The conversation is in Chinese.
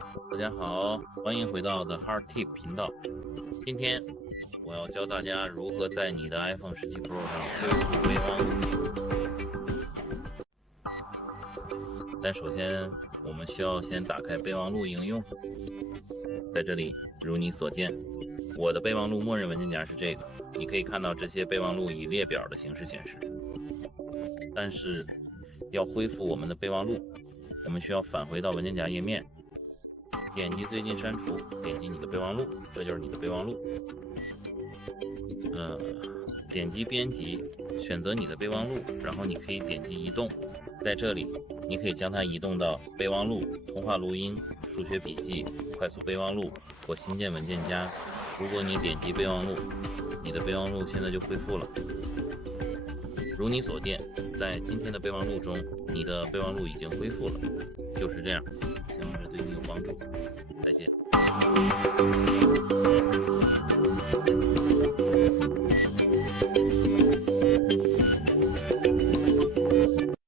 大家好，欢迎回到 The Hard Tip 频道。今天我要教大家如何在你的 iPhone 17 Pro 上恢复备忘录。但首先，我们需要先打开备忘录应用。在这里，如你所见，我的备忘录默认文件夹是这个。你可以看到这些备忘录以列表的形式显示。但是，要恢复我们的备忘录，我们需要返回到文件夹页面。点击最近删除，点击你的备忘录，这就是你的备忘录。点击编辑，选择你的备忘录，然后你可以点击移动。在这里，你可以将它移动到备忘录、通话录音、数学笔记、快速备忘录或新建文件夹。如果你点击备忘录，你的备忘录现在就恢复了。如你所见，在今天的备忘录中，你的备忘录已经恢复了，就是这样。